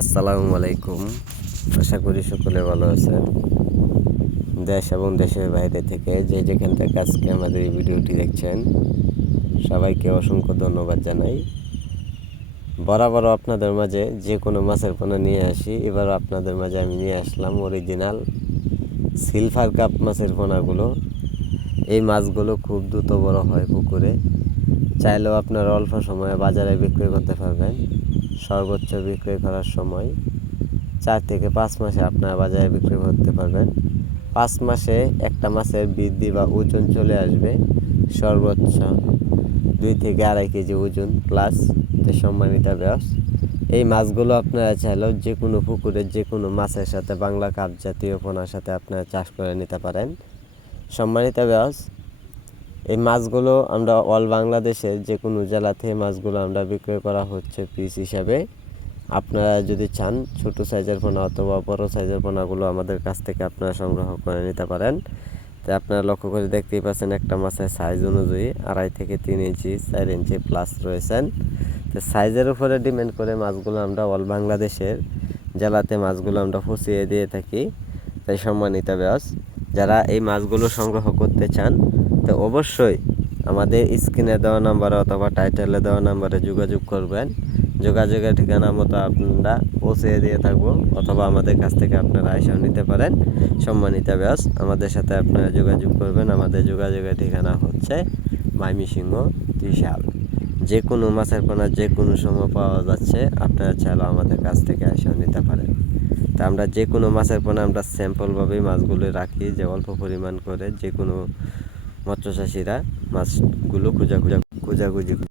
আসসালামু আলাইকুম। আশা করি সকলে ভালো আছেন। দেশ এবং দেশের বাইরে থেকে যেখান থেকে আজকে আমাদের এই ভিডিওটি দেখছেন, সবাইকে অসংখ্য ধন্যবাদ জানাই। বরাবর আপনাদের মাঝে যে কোনো মাছের পোনা নিয়ে আসি, এবারও আপনাদের মাঝে আমি নিয়ে আসলাম অরিজিনাল সিলভার কাপ মাছের পোনাগুলো। এই মাছগুলো খুব দ্রুত বড় হয় পুকুরে, চাইলেও আপনারা অল্প সময়ে বাজারে বিক্রি করতে পারবেন। সর্বোচ্চ বিক্রি করার সময় 4 থেকে 5 মাসে আপনারা বাজারে বিক্রি করতে পারবেন। 5 মাসে একটা মাছের বৃদ্ধি বা ওজন চলে আসবে সর্বোচ্চ 2 থেকে 2.5 কেজি ওজন প্লাস। সম্মানিত ব্যাস, এই মাছগুলো আপনারা চাইলেও যে কোনো পুকুরে যে কোনো মাছের সাথে বাংলা কাপ জাতীয় পোনার সাথে আপনারা চাষ করে নিতে পারেন। সম্মানিত ব্যাস, এই মাছগুলো আমরা অল বাংলাদেশের যে কোনো জেলাতে মাছগুলো আমরা বিক্রয় করা হচ্ছে পিস হিসাবে। আপনারা যদি চান ছোট সাইজের পোনা অথবা বড় সাইজের পোনাগুলো আমাদের কাছ থেকে আপনারা সংগ্রহ করে নিতে পারেন। তো আপনারা লক্ষ্য করে দেখতেই পাচ্ছেন একটা মাছের সাইজ অনুযায়ী 2.5 থেকে 3 ইঞ্চি 4 ইঞ্চি প্লাস রয়েছেন। তো সাইজের উপরে ডিপেন্ড করে মাছগুলো আমরা অল বাংলাদেশের জেলাতে মাছগুলো আমরা পৌঁছিয়ে দিয়ে থাকি। তাই সম্মানিত ব্যাস, যারা এই মাছগুলো সংগ্রহ করতে চান তো অবশ্যই আমাদের স্ক্রিনে দেওয়া নাম্বারে অথবা টাইটেলে দেওয়া নাম্বারে যোগাযোগ করবেন। যোগাযোগের ঠিকানা মতো আপনারা পৌঁছে দিয়ে থাকবো, অথবা আমাদের কাছ থেকে আপনারা এসেও নিতে পারেন। সম্মানিত ব্যাস, আমাদের সাথে আপনারা যোগাযোগ করবেন। আমাদের যোগাযোগের ঠিকানা হচ্ছে ময়মনসিংহ ত্রিশাল। যে কোনো মাছের পোনা যে কোনো সময় পাওয়া যাচ্ছে, আপনারা চাইলেও আমাদের কাছ থেকে এসেও নিতে পারেন। তা আমরা যে কোনো মাছের পোনা আমরা স্যাম্পলভাবেই মাছগুলো রাখি, যে অল্প পরিমাণ করে যে কোনো মৎস্য চাষিরা মাছগুলো খোঁজাখুঁজি